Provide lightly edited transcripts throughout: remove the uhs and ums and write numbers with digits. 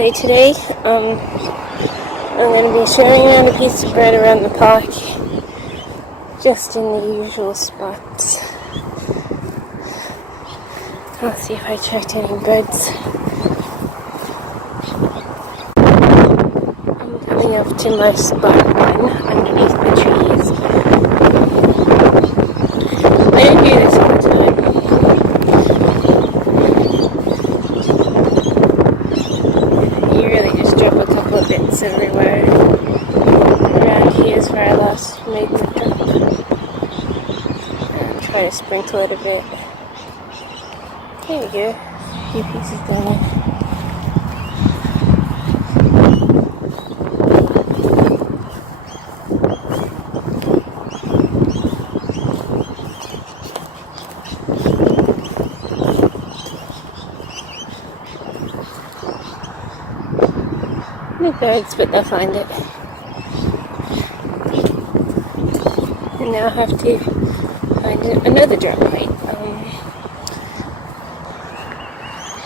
So today, I'm going to be sharing around a piece of bread around the park, just in the usual spots. I'll see if I checked any birds. I'm coming up to my spot one underneath the trees. I don't do this all the time. You really just drop a couple of bits everywhere. Around here is where I last made my drop. And try to sprinkle it a bit. There you go. A few pieces down there. No birds, but they'll find it. And now I have to find another drop point.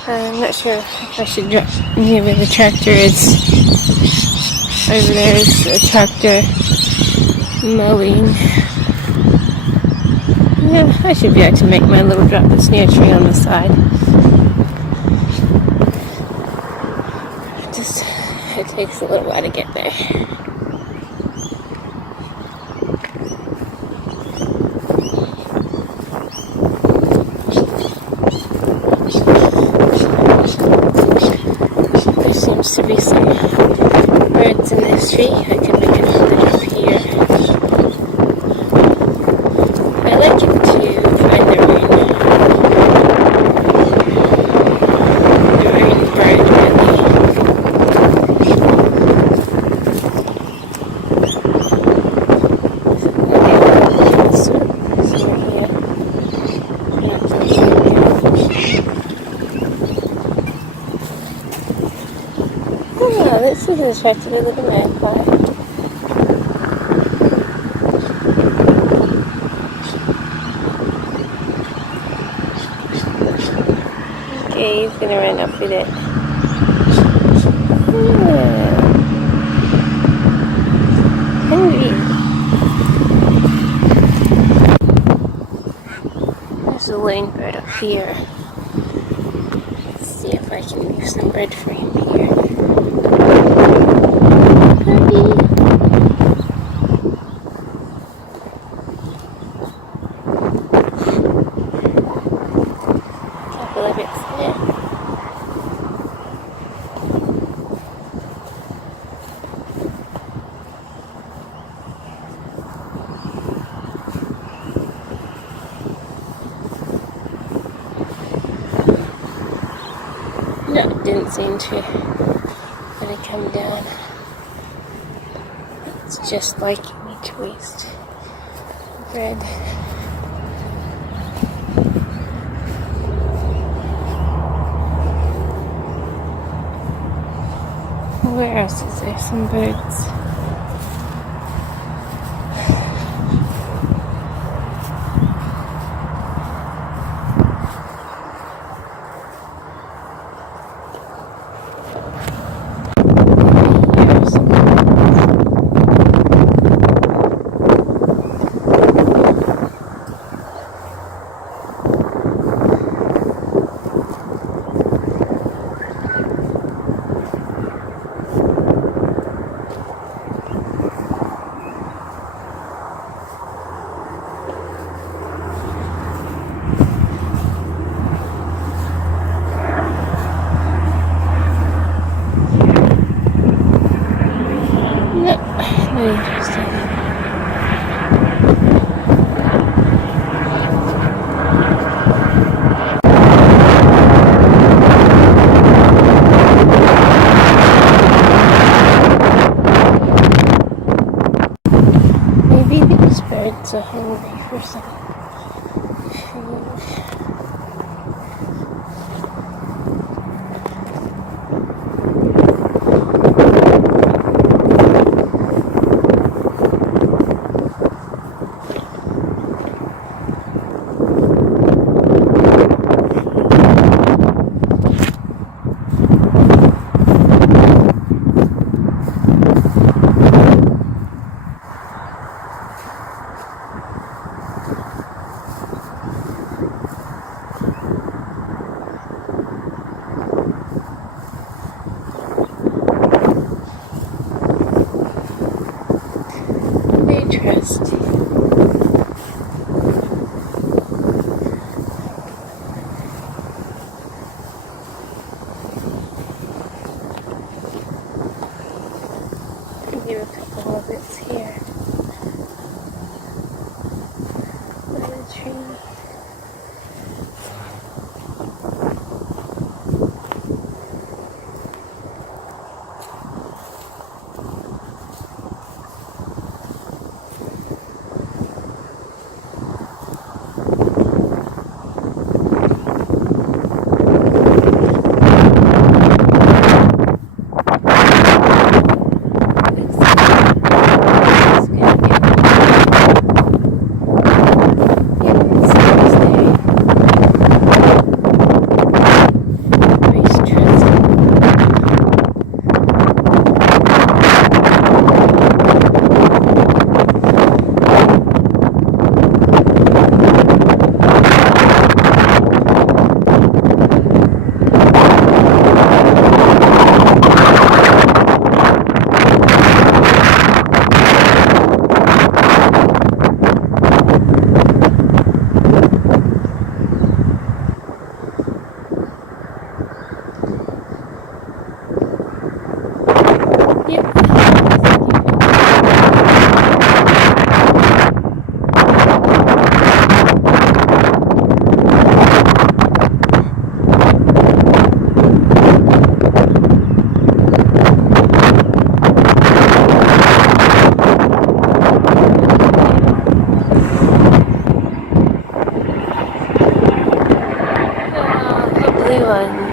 I'm not sure if I should drop near where the tractor is. Over there is a tractor mowing. Yeah, I should be able to make my little drop that's near a tree on the side. It takes a little while to get there. There seems to be some birds in this tree. I can make another drop here. I like it to find their own bird, really. Oh, this is attracted to the magpie. Okay, he's gonna run up with it. Hungry. There's a lone bird up here. Let's see if I can leave some bread for him here. Couple of bits there. No, it didn't seem to gonna come down. It's just like me to waste bread. Where else is there some birds? Maybe these birds are hungry for some food. lovely one.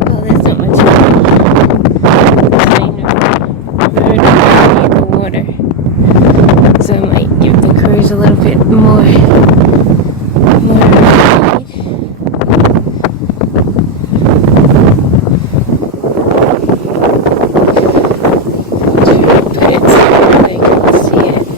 Well, there's not much kind of bird near the water, so I might give the cruise a little bit more put it so they can see it.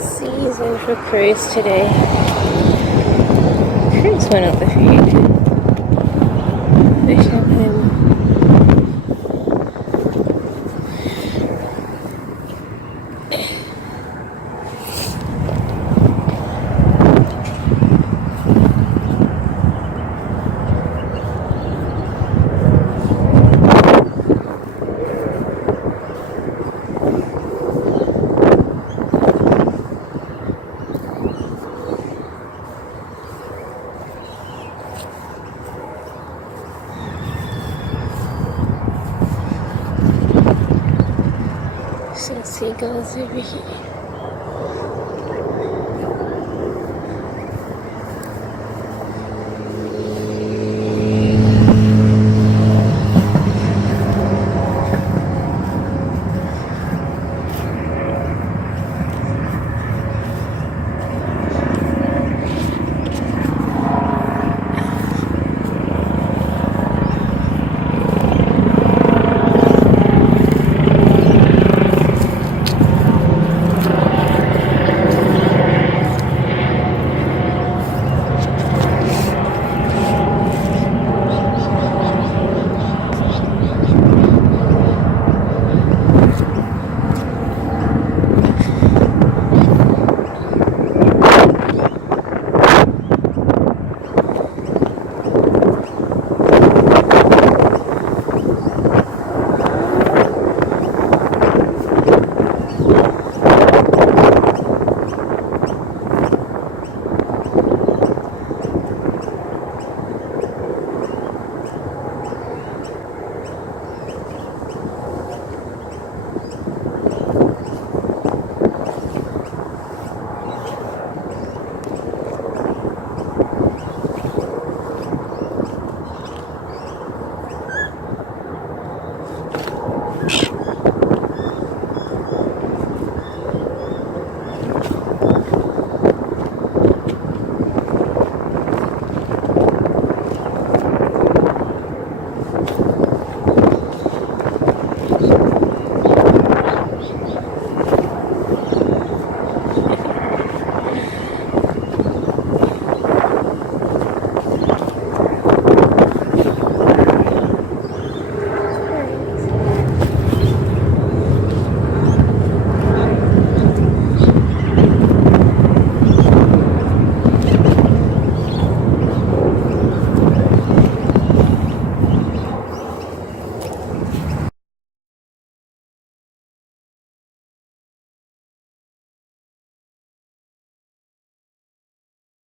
Season for cruise today. Cruise went up the feed. Fish up him. Some seagulls over here.